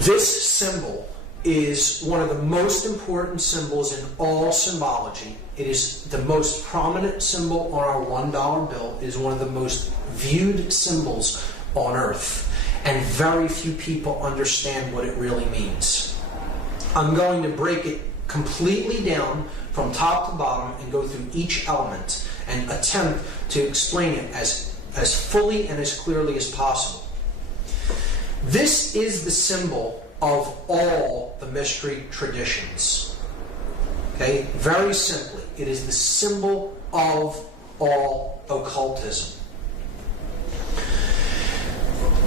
This symbol is one of the most important symbols in all symbology. It is the most prominent symbol on our $1 bill. It is one of the most viewed symbols on Earth. And very few people understand what it really means. I'm going to break it completely down from top to bottom and go through each element and attempt to explain it as fully and as clearly as possible. This is the symbol of all the mystery traditions. Okay? Very simply, it is the symbol of all occultism.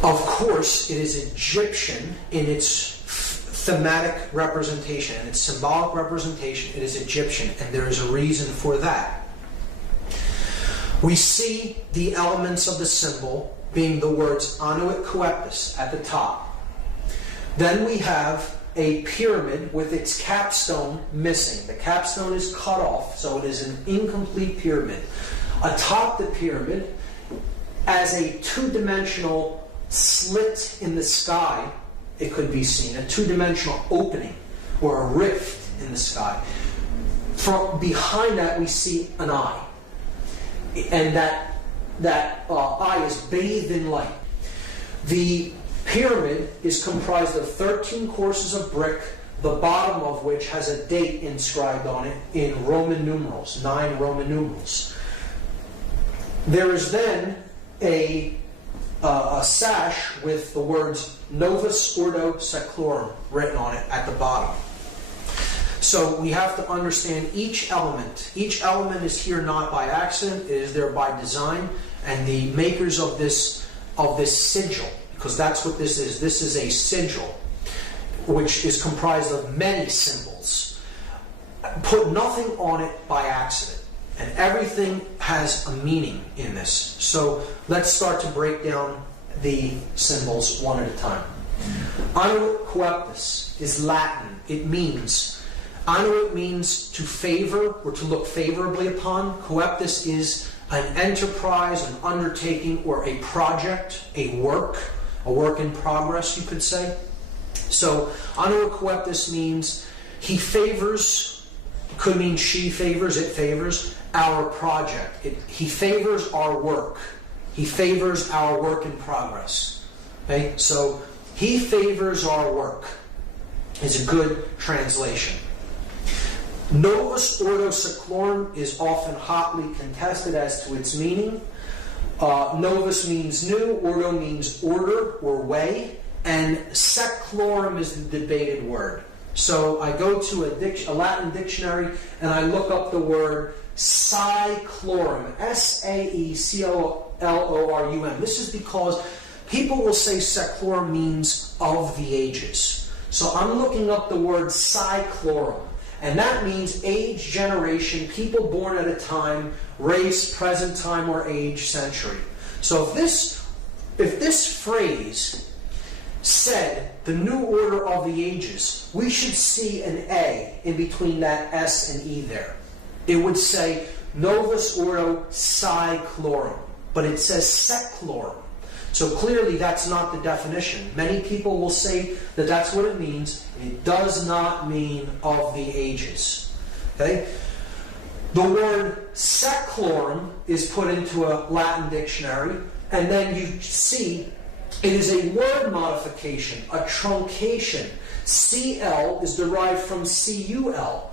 Of course, it is Egyptian in its thematic representation and its symbolic representation. It is Egyptian, and there is a reason for that. We see the elements of the symbol being the words Anuit Coeptis at the top. Then we have a pyramid with its capstone missing. The capstone is cut off, so it is an incomplete pyramid. Atop the pyramid, as a two-dimensional slit in the sky, it could be seen, a two-dimensional opening or a rift in the sky. From behind that, we see an eye, and that eye is bathed in light. The pyramid is comprised of 13 courses of brick, the bottom of which has a date inscribed on it in Roman numerals, 9 Roman numerals. There is then a sash with the words Novus Ordo Seclorum written on it at the bottom. So we have to understand each element. Each element is here not by accident, it is there by design, and the makers of this sigil, because that's what this is. This is a sigil, which is comprised of many symbols. Put nothing on it by accident. And everything has a meaning in this. So let's start to break down the symbols one at a time. Anuit Coeptis is Latin. It means, Anuit means to favor or to look favorably upon. Coeptis is an enterprise, an undertaking, or a project, a work in progress, you could say. So Anuit Coeptis means he favors, could mean she favors, it favors, our project. He favors our work. He favors our work in progress. Okay? So, he favors our work is a good translation. Novus Ordo Seclorum is often hotly contested as to its meaning. Novus means new, Ordo means order or way, and Seclorum is the debated word. So I go to a Latin dictionary and I look up the word Saeclorum, S-A-E-C-O-L-O-R-U-M. This is because people will say Seclorum means of the ages. So I'm looking up the word Saeclorum, and that means age, generation, people born at a time, race, present time, or age, century. So if this phrase said the new order of the ages, we should see an A in between that S and E there. It would say Novus Ordo Saeclorum, but it says Seclorum. So clearly that's not the definition. Many people will say that that's what it means. It does not mean of the ages. Okay? The word Seclorum is put into a Latin dictionary, and then you see it is a word modification, a truncation. CL is derived from CUL.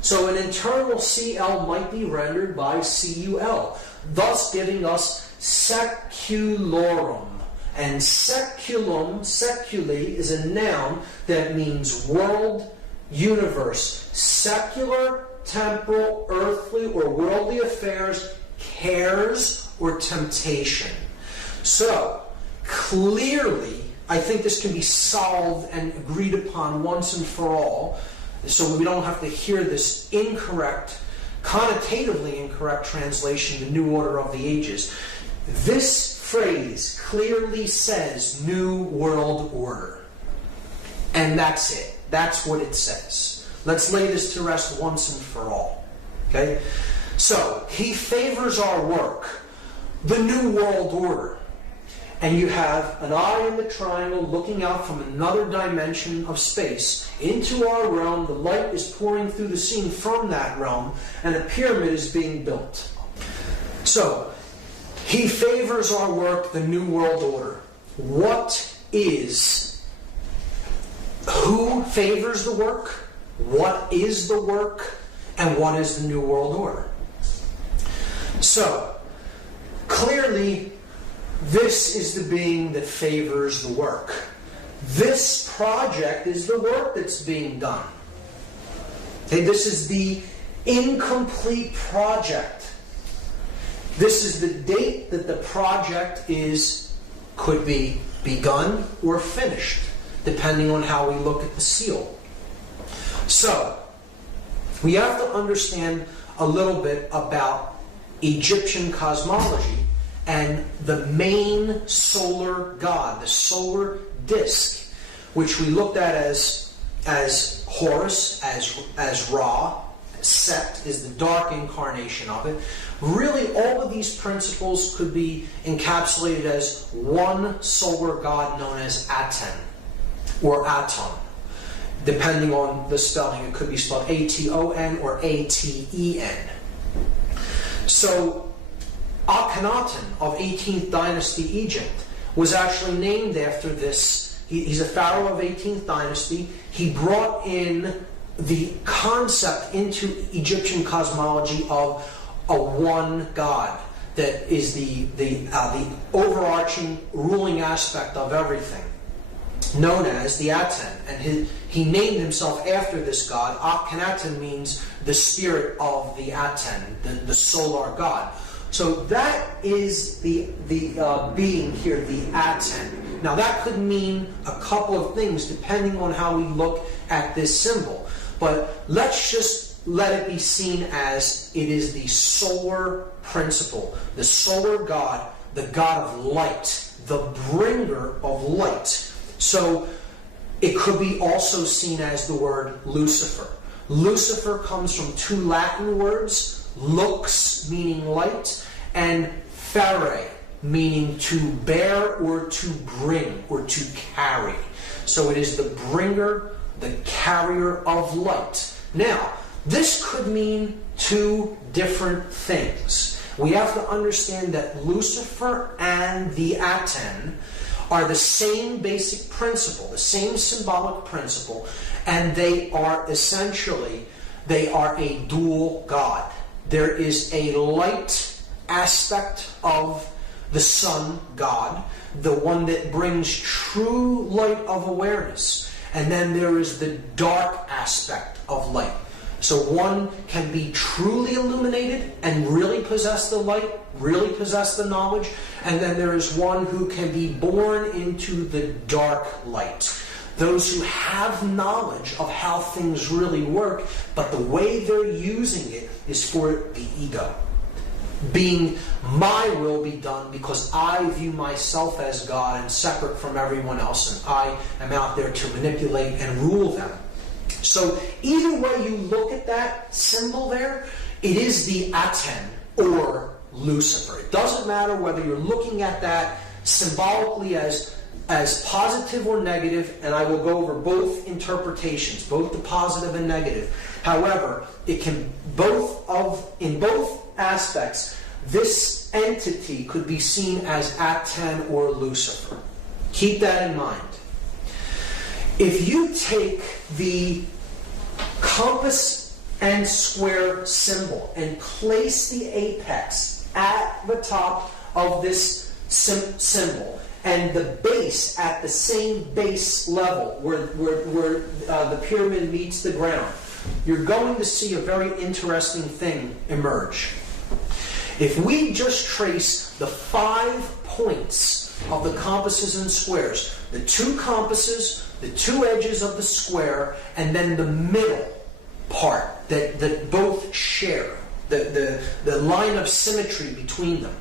So an internal CL might be rendered by CUL, thus giving us seculorum. And seculum, seculi, is a noun that means world, universe, secular, temporal, earthly, or worldly affairs, cares, or temptation. So, clearly, I think this can be solved and agreed upon once and for all, so we don't have to hear this incorrect, connotatively incorrect translation, the new order of the ages. This phrase clearly says New World Order. And that's it. That's what it says. Let's lay this to rest once and for all. Okay? So, he favors our work, the New World Order. and you have an eye in the triangle looking out from another dimension of space into our realm. The light is pouring through the scene from that realm, and a pyramid is being built. So, he favors our work, the New World Order. Who favors the work? What is the work? And what is the New World Order? So, clearly, this is the being that favors the work. This project is the work that's being done. Okay, this is the incomplete project. This is the date that the project could be begun or finished, depending on how we look at the seal. So, we have to understand a little bit about Egyptian cosmology and the main solar god, the solar disk, which we looked at as Horus, as Ra. Set is the dark incarnation of it. Really, all of these principles could be encapsulated as one solar god known as Aten, or Aton. Depending on the spelling, it could be spelled A-T-O-N or A-T-E-N. So, Akhenaten of 18th dynasty Egypt was actually named after this. He's a pharaoh of 18th dynasty. He brought in the concept into Egyptian cosmology of a one God that is the overarching ruling aspect of everything, known as the Aten. And he named himself after this god. Akhenaten means the spirit of the Aten, the solar god. So that is the being here, the Aten. Now that could mean a couple of things depending on how we look at this symbol. But let's just let it be seen as it is the solar principle, the solar god, the god of light, the bringer of light. So it could be also seen as the word Lucifer. Lucifer comes from two Latin words, lux meaning light, and fere meaning to bear or to bring or to carry. So it is the bringer, the carrier of light. Now, this could mean two different things. We have to understand that Lucifer and the Aten are the same basic principle, the same symbolic principle, and they are a dual god. There is a light aspect of the sun god, the one that brings true light of awareness. And then there is the dark aspect of light. So one can be truly illuminated and really possess the light, really possess the knowledge. And then there is one who can be born into the dark light. Those who have knowledge of how things really work, but the way they're using it is for the ego. Being my will be done because I view myself as God and separate from everyone else, and I am out there to manipulate and rule them. So either way you look at that symbol there, it is the Aten or Lucifer. It doesn't matter whether you're looking at that symbolically as positive or negative, and I will go over both interpretations, both the positive and negative. However, it can in both aspects, this entity could be seen as Aten or Lucifer. Keep that in mind. If you take the compass and square symbol and place the apex at the top of this symbol, and the base at the same base level where the pyramid meets the ground, you're going to see a very interesting thing emerge. If we just trace the 5 points of the compasses and squares, the 2 compasses, the 2 edges of the square, and then the middle part that both share, the line of symmetry between them.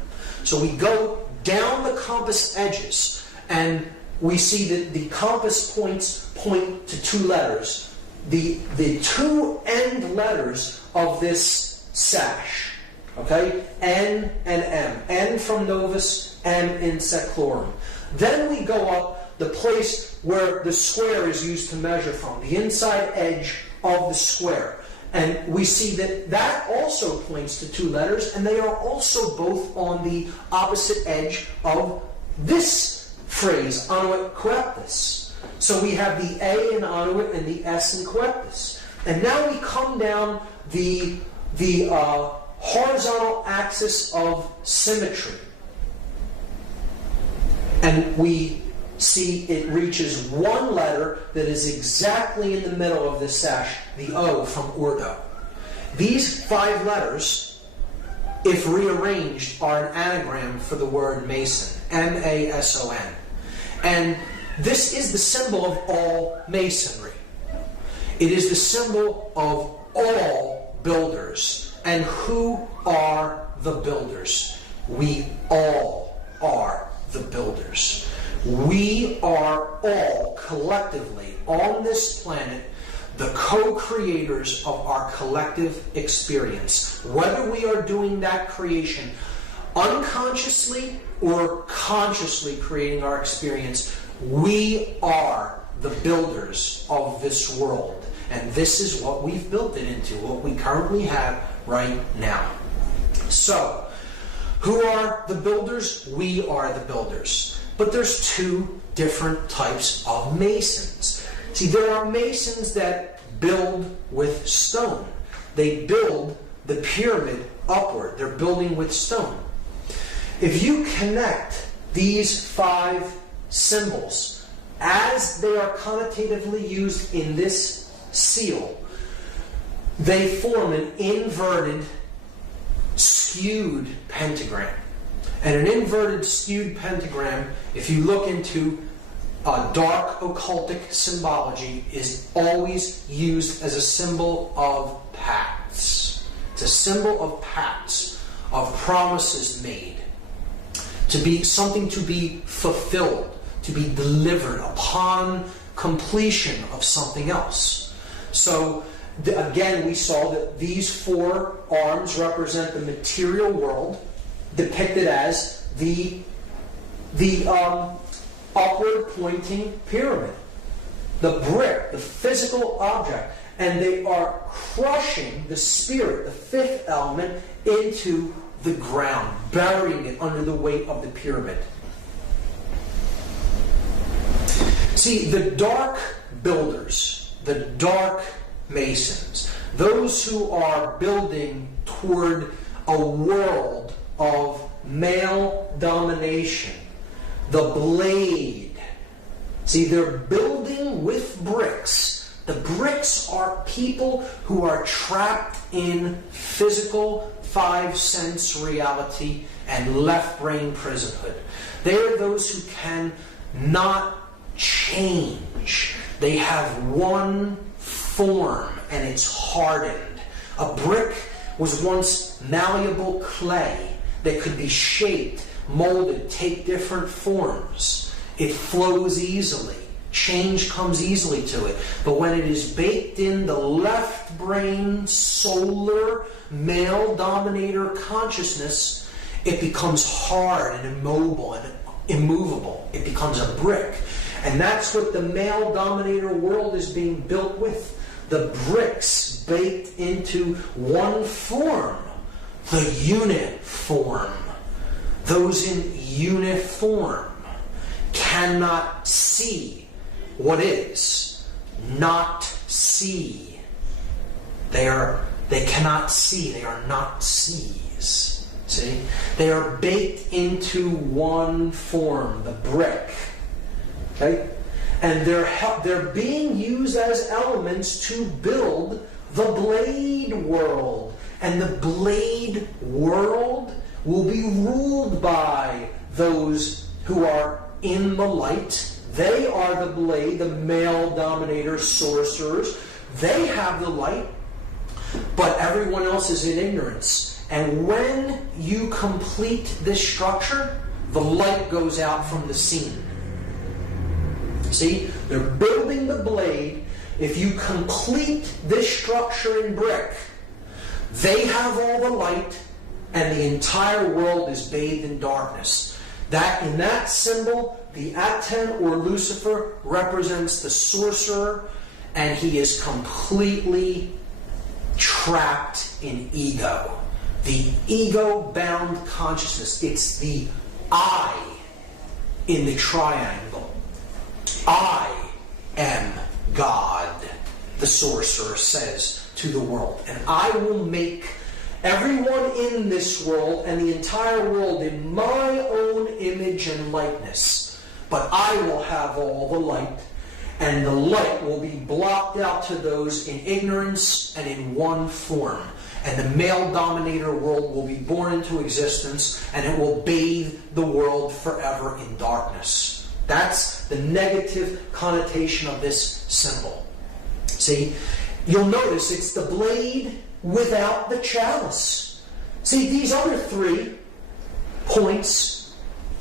So we go down the compass edges, and we see that the compass points point to 2 letters. The 2 end letters of this sash Okay? N and M. N from novus, M in seclorum. Then we go up the place where the square is used to measure from, the inside edge of the square. And we see that that also points to two letters, and they are also both on the opposite edge of this phrase, annuit coeptus. So we have the A in annuit and the S in coeptus. And now we come down the horizontal axis of symmetry. And we see it reaches one letter that is exactly in the middle of this sash, the O from ordo. These 5 letters, if rearranged, are an anagram for the word mason, M-A-S-O-N. And this is the symbol of all masonry. It is the symbol of all builders. And who are the builders? We all are the builders. We are all collectively on this planet the co-creators of our collective experience. Whether we are doing that creation unconsciously or consciously creating our experience, we are the builders of this world. And this is what we've built it into, what we currently have right now. So, who are the builders? We are the builders. But there's 2 different types of masons. See, there are masons that build with stone. They build the pyramid upward. They're building with stone. If you connect these 5 symbols as they are connotatively used in this seal, they form an inverted, skewed pentagram. And an inverted, skewed pentagram, if you look into dark occultic symbology, is always used as a symbol of pacts. It's a symbol of pacts, of promises made, to be something to be fulfilled, to be delivered upon completion of something else. So, again, we saw that these 4 arms represent the material world, depicted as the upward pointing pyramid, the brick, the physical object, and they are crushing the spirit, the 5th element, into the ground, burying it under the weight of the pyramid. See, the dark builders, the dark masons, those who are building toward a world of male domination, the blade. See, they're building with bricks. The bricks are people who are trapped in physical 5-sense reality and left brain prisonhood. They are those who can not change. They have one form and it's hardened. A brick was once malleable clay that could be shaped, molded, take different forms. It flows easily. Change comes easily to it. But when it is baked in the left brain, solar, male dominator consciousness, it becomes hard and immobile and immovable. It becomes a brick. And that's what the male dominator world is being built with. The bricks baked into one form. The unit form. Those in uniform cannot see what is. Not see. They cannot see. They are not sees. See? They are baked into one form, the brick. Okay? And they're being used as elements to build the blade world. And the blade world will be ruled by those who are in the light. They are the blade, the male dominator sorcerers. They have the light, but everyone else is in ignorance. And when you complete this structure, the light goes out from the scene. See, they're building the blade. If you complete this structure in brick, they have all the light, and the entire world is bathed in darkness. That in that symbol, the Aten or Lucifer represents the sorcerer, and he is completely trapped in ego. The ego-bound consciousness. It's the I in the triangle. I am God, the sorcerer says to the world. And I will make everyone in this world and the entire world in my own image and likeness. But I will have all the light, and the light will be blocked out to those in ignorance and in one form. And the male dominator world will be born into existence, and it will bathe the world forever in darkness. That's the negative connotation of this symbol. See, you'll notice it's the blade without the chalice. See, these other 3 points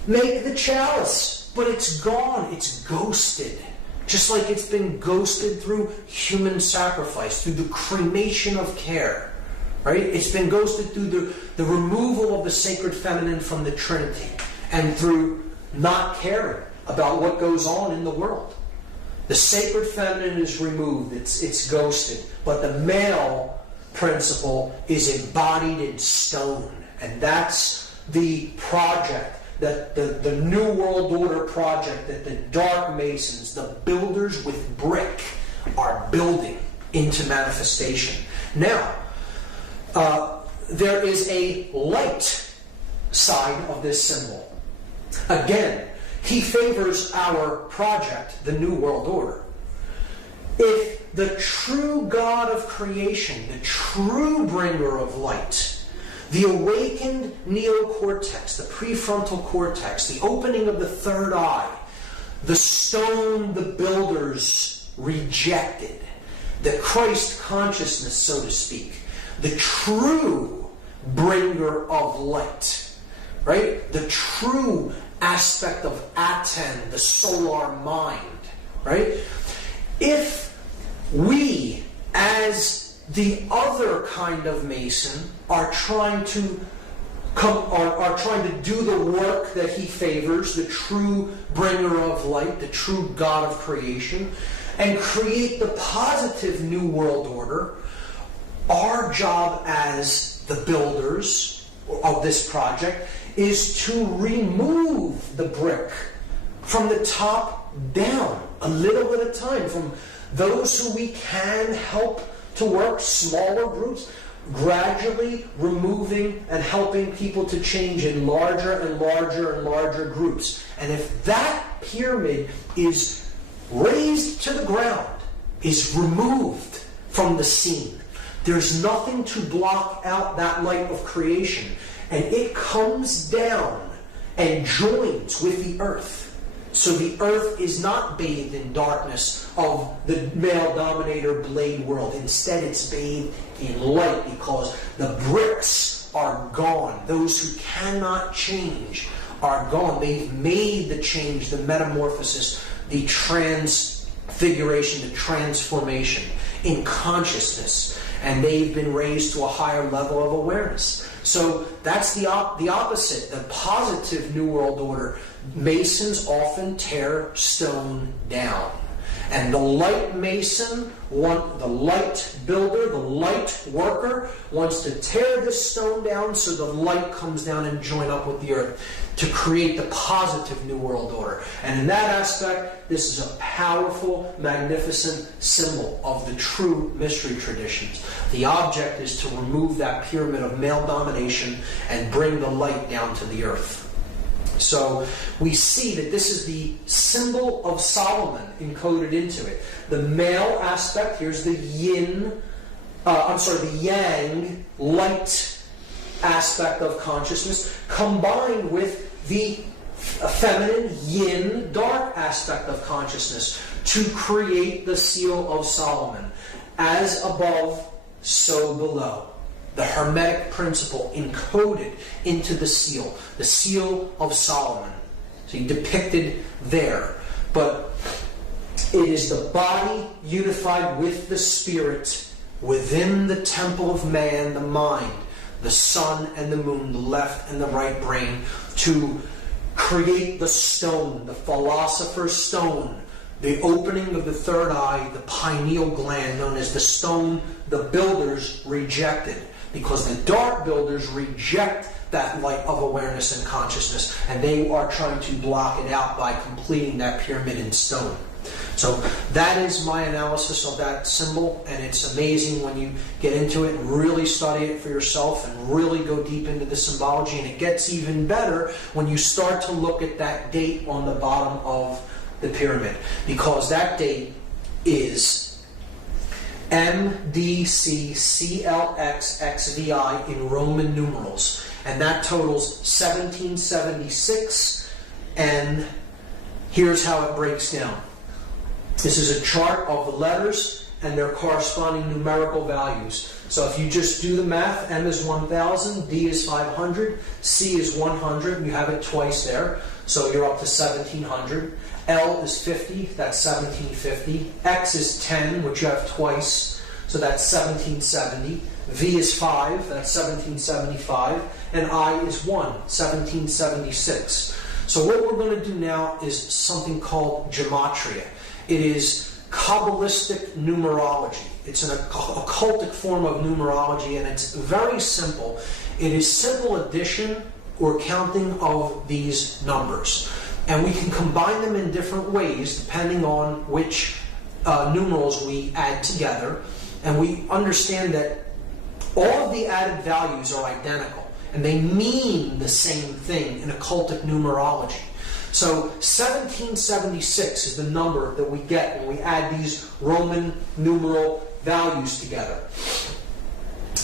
make the chalice, but it's gone, it's ghosted. Just like it's been ghosted through human sacrifice, through the cremation of care. Right? It's been ghosted through the removal of the sacred feminine from the Trinity, and through not caring about what goes on in the world. The sacred feminine is removed, it's ghosted, but the male principle is embodied in stone. And that's the project, that the New World Order project that the Dark Masons, the builders with brick, are building into manifestation. Now, there is a light side of this symbol. Again, he favors our project, the New World Order. If the true God of creation, the true bringer of light, the awakened neocortex, the prefrontal cortex, the opening of the third eye, the stone the builders rejected, the Christ consciousness, so to speak, the true bringer of light, right? The true aspect of Aten, the solar mind, right? If we, as the other kind of Mason, are trying to do the work that he favors, the true bringer of light, the true God of creation, and create the positive New World Order, our job as the builders of this project is to remove the brick from the top down, a little at a time, from those who we can help to work, smaller groups, gradually removing and helping people to change in larger and larger and larger groups. And if that pyramid is razed to the ground, is removed from the scene, there's nothing to block out that light of creation. And it comes down and joins with the earth. So the earth is not bathed in darkness of the male dominator blade world. Instead, it's bathed in light because the bricks are gone. Those who cannot change are gone. They've made the change, the metamorphosis, the transfiguration, the transformation in consciousness. And they've been raised to a higher level of awareness. So that's the opposite, the positive New World Order. Masons often tear stone down. And the light mason, the light builder, the light worker, wants to tear this stone down so the light comes down and join up with the earth to create the positive New World Order. And in that aspect, this is a powerful, magnificent symbol of the true mystery traditions. The object is to remove that pyramid of male domination and bring the light down to the earth. So we see that this is the symbol of Solomon encoded into it. The male aspect, here's the the yang, light aspect of consciousness, combined with the feminine yin, dark aspect of consciousness to create the seal of Solomon. As above, so below. The Hermetic principle encoded into the seal of Solomon. So depicted there. But it is the body unified with the spirit within the temple of man, the mind. the sun and the moon, the left and the right brain, to create the stone, the philosopher's stone, the opening of the third eye, the pineal gland, known as the stone the builders rejected. Because the dark builders reject that light of awareness and consciousness, and they are trying to block it out by completing that pyramid in stone. So that is my analysis of that symbol, and it's amazing when you get into it and really study it for yourself and really go deep into the symbology. And it gets even better when you start to look at that date on the bottom of the pyramid, because that date is MDCCLXXVI in Roman numerals, and that totals 1776. And here's how it breaks down. This is a chart of the letters and their corresponding numerical values. So if you just do the math, M is 1000, D is 500, C is 100, and you have it twice there, so you're up to 1700. L is 50, that's 1750. X is 10, which you have twice, so that's 1770. V is 5, that's 1775. And I is 1, 1776. So what we're going to do now is something called gematria. It is Kabbalistic numerology. It's an occultic form of numerology, and it's very simple. It is simple addition or counting of these numbers. And we can combine them in different ways depending on which numerals we add together. And we understand that all of the added values are identical, and they mean the same thing in occultic numerology. So 1776 is the number that we get when we add these Roman numeral values together.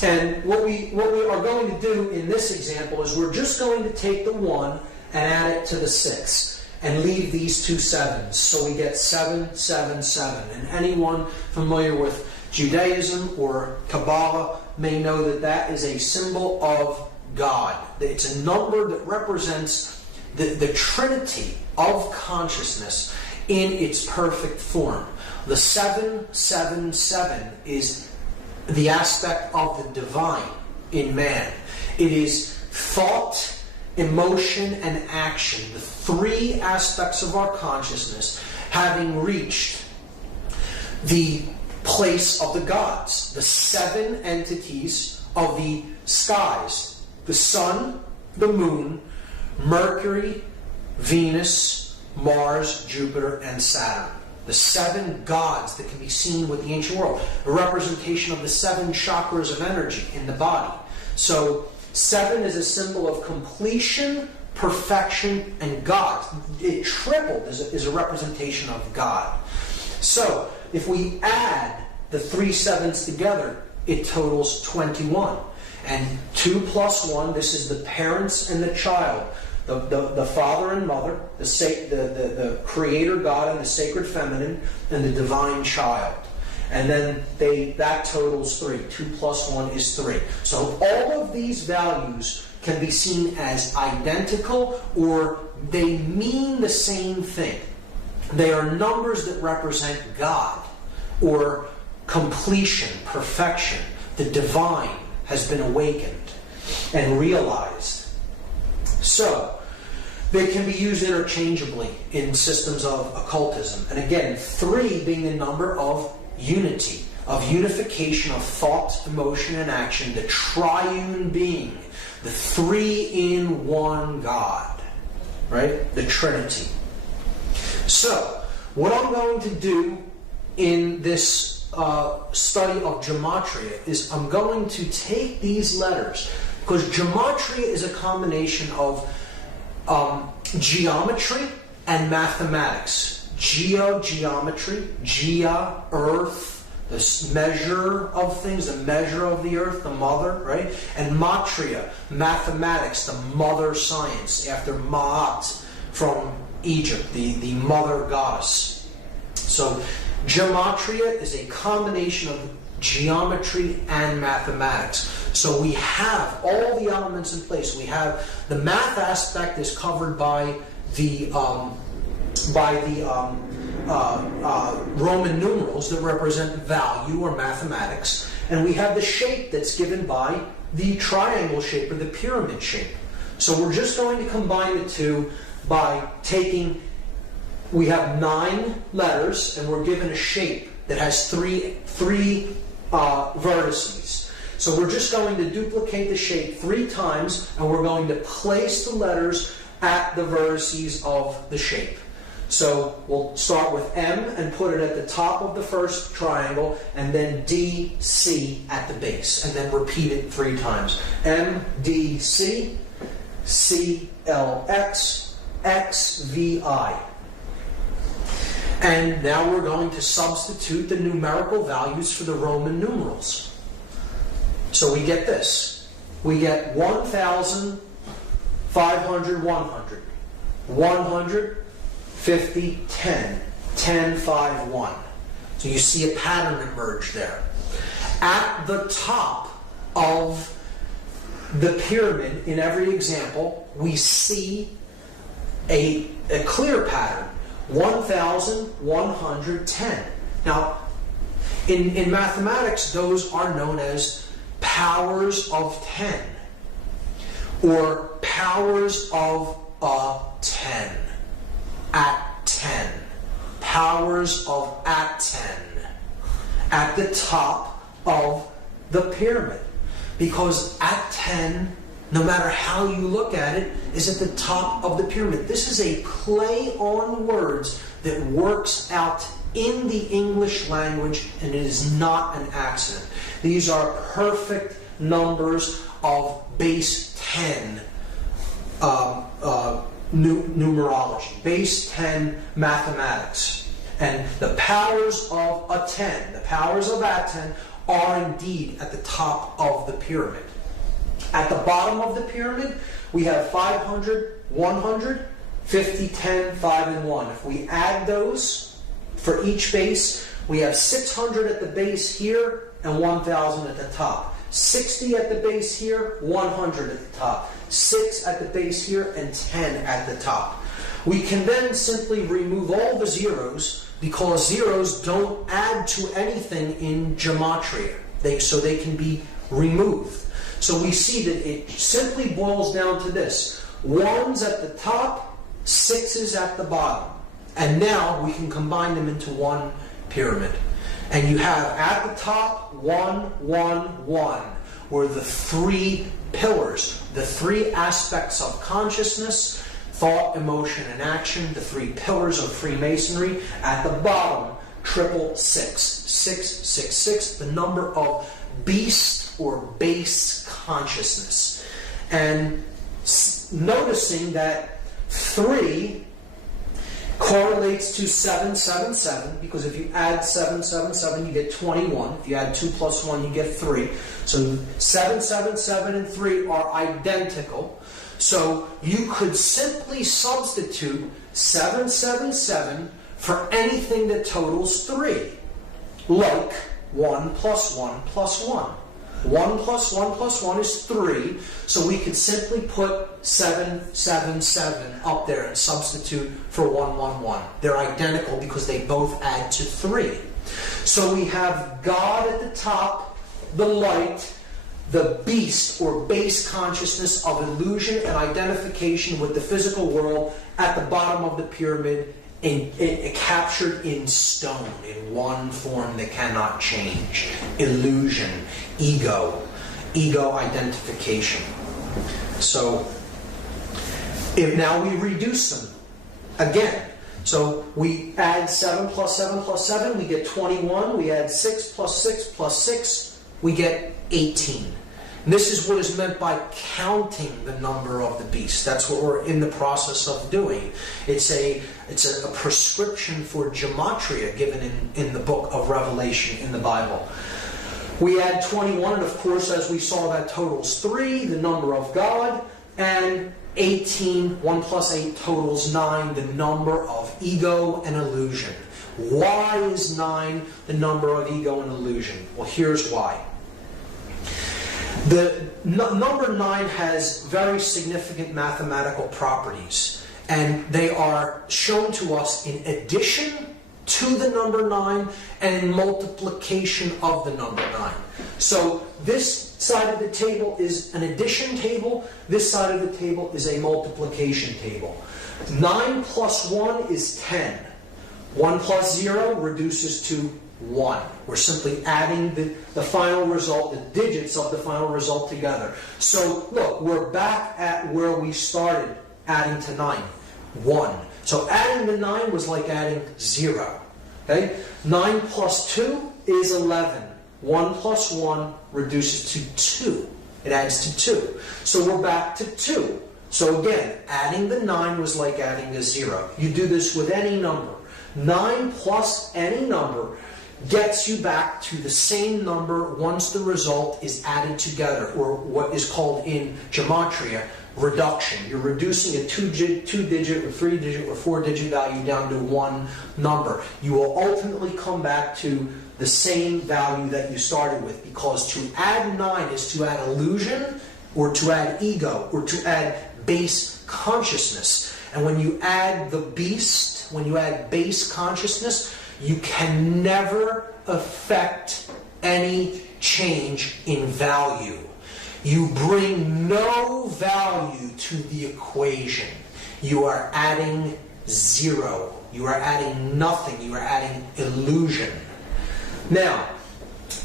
And what we are going to do in this example is we're just going to take the 1 and add it to the 6 and leave these two 7s. So we get 777. And anyone familiar with Judaism or Kabbalah may know that that is a symbol of God. It's a number that represents the Trinity of consciousness in its perfect form. The 777 is the aspect of the divine in man. It is thought, emotion, and action, the three aspects of our consciousness, having reached the place of the gods, the 7 entities of the skies: the sun, the moon, Mercury, Venus, Mars, Jupiter, and Saturn. The 7 gods that can be seen with the ancient world. A representation of the 7 chakras of energy in the body. So 7 is a symbol of completion, perfection, and God. It tripled is a representation of God. So if we add the 3 7s together, it totals 21. And 2 plus 1, this is the parents and the child. The father and mother, the creator God and the sacred feminine, and the divine child. And then that totals 3. 2 plus 1 is 3. So all of these values can be seen as identical, or they mean the same thing. They are numbers that represent God, or completion, perfection. The divine has been awakened and realized. So they can be used interchangeably in systems of occultism. And again, 3 being the number of unity, of unification of thought, emotion, and action, the triune being, the 3-in-1 God, right? The Trinity. So, what I'm going to do in this study of gematria is I'm going to take these letters, because gematria is a combination of geometry and mathematics. Geometry, earth, the measure of things, the measure of the earth, the mother, right? And matria, mathematics, the mother science, after Ma'at from Egypt, the mother goddess. So gematria is a combination of geometry and mathematics. So we have all the elements in place. We have the math aspect is covered by the Roman numerals that represent value or mathematics, and we have the shape that's given by the triangle shape or the pyramid shape. So we're just going to combine the two by taking, we have 9 letters, and we're given a shape that has three vertices. So we're just going to duplicate the shape 3 times, and we're going to place the letters at the vertices of the shape. So we'll start with M and put it at the top of the first triangle, and then D, C at the base, and then repeat it 3 times. M, D, C, C, L, X, X, V, I. And now we're going to substitute the numerical values for the Roman numerals. So we get this. We get 1,000, 500, 100. 100, 50, 10. 10, 5, 1. So you see a pattern emerge there. At the top of the pyramid, in every example, we see a clear pattern. 1,110. Now, in mathematics, those are known as powers of 10, or powers of 10, at 10, powers of at 10, at the top of the pyramid. Because at 10, no matter how you look at it, is at the top of the pyramid. This is a play on words that works out in the English language, and it is not an accident. These are perfect numbers of base 10 numerology, base 10 mathematics. And the powers of a 10, the powers of at 10, are indeed at the top of the pyramid. At the bottom of the pyramid, we have 500, 100, 50, 10, 5, and 1. If we add those for each base, we have 600 at the base here and 1,000 at the top. 60 at the base here, 100 at the top. 6 at the base here, and 10 at the top. We can then simply remove all the zeros, because zeros don't add to anything in gematria. So they can be removed. So we see that it simply boils down to this. 1's at the top, 6's at the bottom. And now we can combine them into one pyramid. And you have at the top 1, 1, 1, where the 3 pillars, the 3 aspects of consciousness, thought, emotion, and action, the 3 pillars of Freemasonry. At the bottom, 666. 666, the number of beast or base consciousness. And noticing that 3 correlates to 777, because if you add 777, you get 21. If you add 2 plus 1, you get 3. So 777 and 3 are identical. So you could simply substitute 777 for anything that totals 3. Like 1 plus 1 plus 1. 1 plus 1 plus 1 is 3, so we could simply put 777 up there and substitute for 111. They're identical because they both add to 3. So we have God at the top, the light, the beast or base consciousness of illusion and identification with the physical world at the bottom of the pyramid, captured in stone, in one form that cannot change. Illusion, ego identification. So, if now we reduce them again. So we add 7 plus 7 plus 7, we get 21. We add 6 plus 6 plus 6, we get 18. And this is what is meant by counting the number of the beast. That's what we're in the process of doing. It's a prescription for gematria given in the book of Revelation in the Bible. We add 21, and of course, as we saw, that totals 3, the number of God, and 18, 1 plus 8 totals 9, the number of ego and illusion. Why is 9 the number of ego and illusion? Well, here's why. The number 9 has very significant mathematical properties, and they are shown to us in addition to the number 9 and in multiplication of the number 9. So this side of the table is an addition table. This side of the table is a multiplication table. 9 plus 1 is 10. 1 plus 0 reduces to 1. We're simply adding the final result, the digits of the final result together. So look, we're back at where we started adding to 9. 1. So adding the 9 was like adding 0. Okay? 9 plus 2 is 11. 1 plus 1 reduces to 2. It adds to 2. So we're back to 2. So again, adding the 9 was like adding a 0. You do this with any number. 9 plus any number gets you back to the same number once the result is added together, or what is called in gematria reduction. You're reducing a 2-digit or 3-digit or 4-digit value down to one number. You will ultimately come back to the same value that you started with, because to add 9 is to add illusion, or to add ego, or to add base consciousness. And when you add the beast, when you add base consciousness, you can never affect any change in value. You bring no value to the equation. You are adding 0. You are adding nothing. You are adding illusion. Now,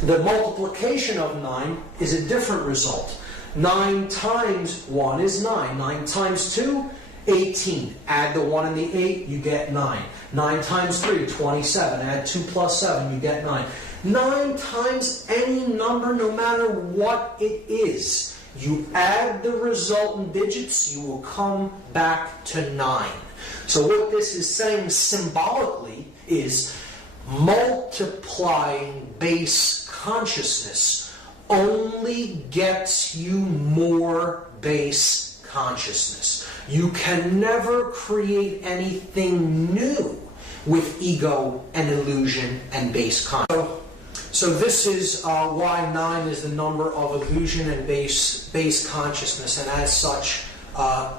the multiplication of 9 is a different result. 9 times 1 is 9. 9 times 2, 18. Add the 1 and the 8, you get 9. 9 times 3, 27. Add 2 plus 7, you get 9. 9 times any number, no matter what it is. You add the resultant digits, you will come back to 9. So what this is saying symbolically is multiplying base consciousness only gets you more base consciousness. You can never create anything new with ego and illusion and base consciousness. So this is why 9 is the number of illusion and base consciousness, and as such,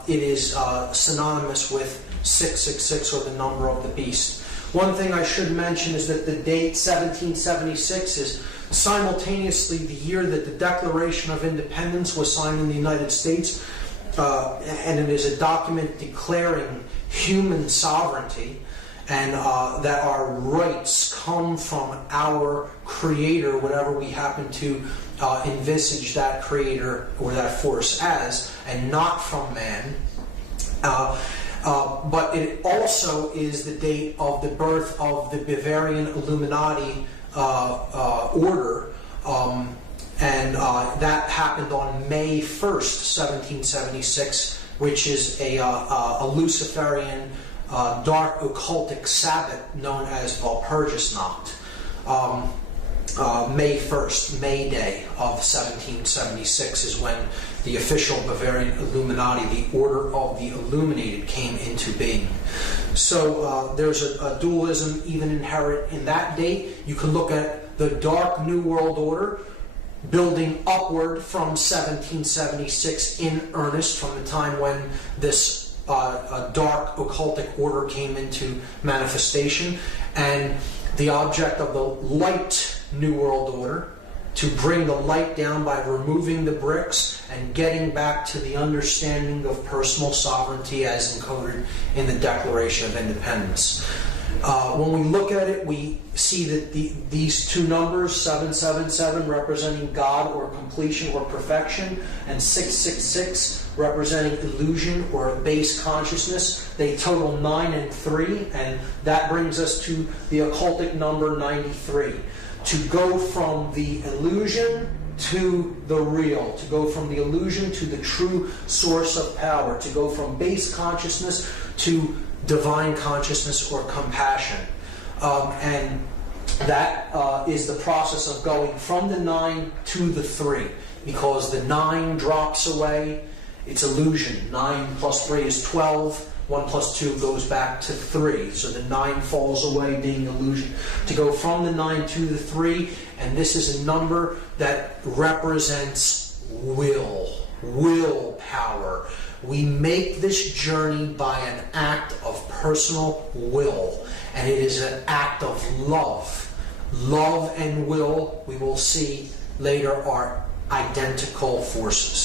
it is synonymous with 666, or the number of the beast. One thing I should mention is that the date 1776 is simultaneously the year that the Declaration of Independence was signed in the United States, and it is a document declaring human sovereignty, and that our rights come from our Creator, whatever we happen to envisage that Creator or that force as, and not from man. But it also is the date of the birth of the Bavarian Illuminati order, and that happened on May 1st, 1776, which is a Luciferian dark occultic Sabbath known as Walpurgisnacht. May 1st, May Day of 1776 is when the official Bavarian Illuminati, the Order of the Illuminated, came into being. So there's a dualism even inherent in that date. You can look at the Dark New World Order building upward from 1776 in earnest, from the time when this dark occultic order came into manifestation, and the object of the light New World Order to bring the light down by removing the bricks and getting back to the understanding of personal sovereignty as encoded in the Declaration of Independence. When we look at it, we see that these two numbers, 777 representing God or completion or perfection, and 666 representing illusion or base consciousness, they total 9 and 3, and that brings us to the occultic number 93. To go from the illusion to the real, to go from the illusion to the true source of power, to go from base consciousness to divine consciousness or compassion. And that is the process of going from the 9 to the 3, because the 9 drops away, it's illusion. 9 plus 3 is 12. 1 plus 2 goes back to 3. So the 9 falls away, being illusion. To go from the 9 to the 3, and this is a number that represents will power, We make this journey by an act of personal will, and it is an act of love. Love and will, we will see later, are identical forces.